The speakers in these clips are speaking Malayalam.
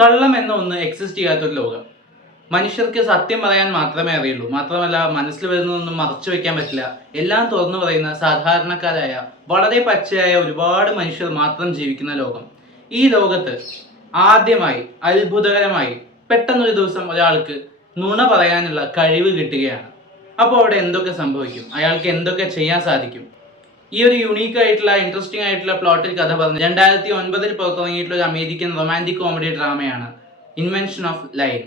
കള്ളം എന്ന ഒന്ന് എക്സിസ്റ്റ് ചെയ്യാത്തൊരു ലോകം. മനുഷ്യർക്ക് സത്യം പറയാൻ മാത്രമേ അറിയുള്ളൂ. മാത്രമല്ല, മനസ്സിൽ വരുന്നതൊന്നും മറച്ചു വെക്കാൻ പറ്റില്ല. എല്ലാം തുറന്നു പറയുന്ന സാധാരണക്കാരായ വളരെ പച്ചയായ ഒരുപാട് മനുഷ്യർ മാത്രം ജീവിക്കുന്ന ലോകം. ഈ ലോകത്ത് ആദ്യമായി അത്ഭുതകരമായി പെട്ടെന്നൊരു ദിവസം ഒരാൾക്ക് നുണ പറയാനുള്ള കഴിവ് കിട്ടുകയാണ്. അപ്പോൾ അവിടെ എന്തൊക്കെ സംഭവിക്കും? അയാൾക്ക് എന്തൊക്കെ ചെയ്യാൻ സാധിക്കും? ഈ ഒരു യുണീക്ക് ആയിട്ടുള്ള ഇൻട്രസ്റ്റിംഗ് ആയിട്ടുള്ള പ്ലോട്ടിൽ കഥ പറഞ്ഞ് 2009 പുറത്തിറങ്ങിയിട്ടുള്ള ഒരു അമേരിക്കൻ റൊമാൻറ്റിക് കോമഡി ഡ്രാമയാണ് ഇൻവെൻഷൻ ഓഫ് ലൈൻ.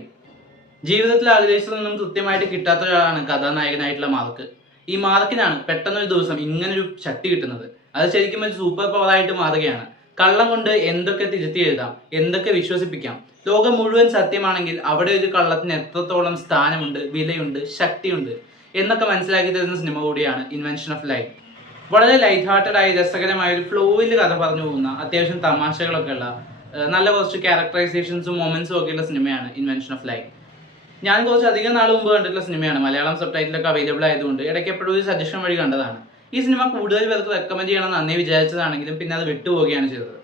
ജീവിതത്തിൽ ആഗ്രഹിച്ചതൊന്നും കൃത്യമായിട്ട് കിട്ടാത്ത ഒരാളാണ് കഥാനായകനായിട്ടുള്ള മാർക്ക്. ഈ മാർക്കിനാണ് പെട്ടെന്നൊരു ദിവസം ഇങ്ങനൊരു ശക്തി കിട്ടുന്നത്. അത് ശരിക്കും ഒരു സൂപ്പർ പവറായിട്ട് മാറുകയാണ്. കള്ളം കൊണ്ട് എന്തൊക്കെ തിരുത്തി എഴുതാം, എന്തൊക്കെ വിശ്വസിപ്പിക്കാം. ലോകം മുഴുവൻ സത്യമാണെങ്കിൽ അവിടെ ഒരു കള്ളത്തിന് എത്രത്തോളം സ്ഥാനമുണ്ട്, വിലയുണ്ട്, ശക്തിയുണ്ട് എന്നൊക്കെ മനസ്സിലാക്കി തരുന്ന സിനിമ കൂടിയാണ് ഇൻവെൻഷൻ ഓഫ് ലൈൻ. വളരെ ലൈറ്റ് ഹാർട്ടഡ് ആയി രസകരമായ ഒരു ഫ്ലോയിൽ കഥ പറഞ്ഞു പോകുന്ന, അത്യാവശ്യം തമാശകളൊക്കെ ഉള്ള, നല്ല കുറച്ച് ക്യാരക്ടറൈസേഷൻസും മൊമെന്റ്സും ഒക്കെയുള്ള സിനിമയാണ് ഇൻവെൻഷൻ ഓഫ് ലൈൻ. ഞാൻ കുറച്ച് അധികം നാൾ മുമ്പ് കണ്ടിട്ടുള്ള സിനിമയാണ്. മലയാളം സബ് ടൈറ്റിലൊക്കെ അവൈലബിൾ ആയതുകൊണ്ട് ഇടയ്ക്ക് എപ്പോഴും ഒരു സജഷൻ വഴി കണ്ടതാണ്. ഈ സിനിമ കൂടുതൽ പേർക്ക് റെക്കമെൻഡ് ചെയ്യണമെന്ന് അന്നേ വിചാരിച്ചതാണെങ്കിലും പിന്നെ അത് വിട്ടുപോവുകയാണ് ചെയ്തത്.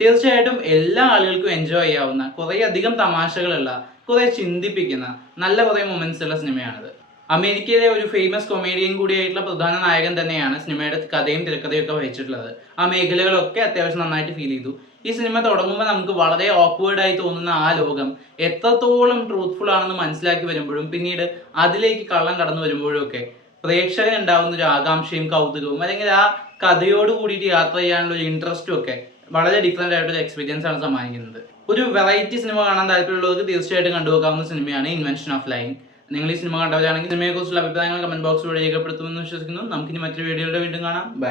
തീർച്ചയായിട്ടും എല്ലാ ആളുകൾക്കും എൻജോയ് ചെയ്യാവുന്ന, കുറേ അധികം തമാശകളുള്ള, കുറേ ചിന്തിപ്പിക്കുന്ന, നല്ല കുറേ മൊമെന്റ്സ് ഉള്ള സിനിമയാണിത്. അമേരിക്കയിലെ ഒരു ഫേമസ് കൊമേഡിയൻ കൂടിയായിട്ടുള്ള പ്രധാന നായകൻ തന്നെയാണ് സിനിമയുടെ കഥയും തിരക്കഥയും ഒക്കെ വഹിച്ചിട്ടുള്ളത്. ആ മേഖലകളൊക്കെ അത്യാവശ്യം നന്നായിട്ട് ഫീൽ ചെയ്തു. ഈ സിനിമ തുടങ്ങുമ്പോൾ നമുക്ക് വളരെ ഓക്വേർഡായി തോന്നുന്ന ആ ലോകം എത്രത്തോളം ട്രൂത്ത്ഫുൾ ആണെന്ന് മനസ്സിലാക്കി വരുമ്പോഴും പിന്നീട് അതിലേക്ക് കള്ളം കടന്നു വരുമ്പോഴും ഒക്കെ പ്രേക്ഷകൻ ഉണ്ടാകുന്ന ഒരു ആകാംക്ഷയും കൗതുകവും അല്ലെങ്കിൽ ആ കഥയോട് കൂടിയിട്ട് യാത്ര ചെയ്യാനുള്ള ഒരു ഇൻട്രസ്റ്റും ഒക്കെ വളരെ ഡിഫറെൻ്റ് ആയിട്ടൊരു എക്സ്പീരിയൻസ് ആണ് സമ്മാനിക്കുന്നത്. ഒരു വെറൈറ്റി സിനിമ കാണാൻ താല്പര്യമുള്ളവർക്ക് തീർച്ചയായിട്ടും കണ്ടുപോകാവുന്ന സിനിമയാണ് ഇൻവെൻഷൻ ഓഫ് ലൈൻ. നിങ്ങൾ ഈ സിനിമ കണ്ടവരാണെങ്കിൽ സിനിമയെക്കുറിച്ചുള്ള അഭിപ്രായങ്ങൾ കമന്റ് ബോക്സിലൂടെ രേഖപ്പെടുത്തുമെന്ന് വിശ്വസിക്കുന്നു. നമുക്കിനി മറ്റൊരു വീഡിയോയുടെ വീണ്ടും കാണാം. ബൈ.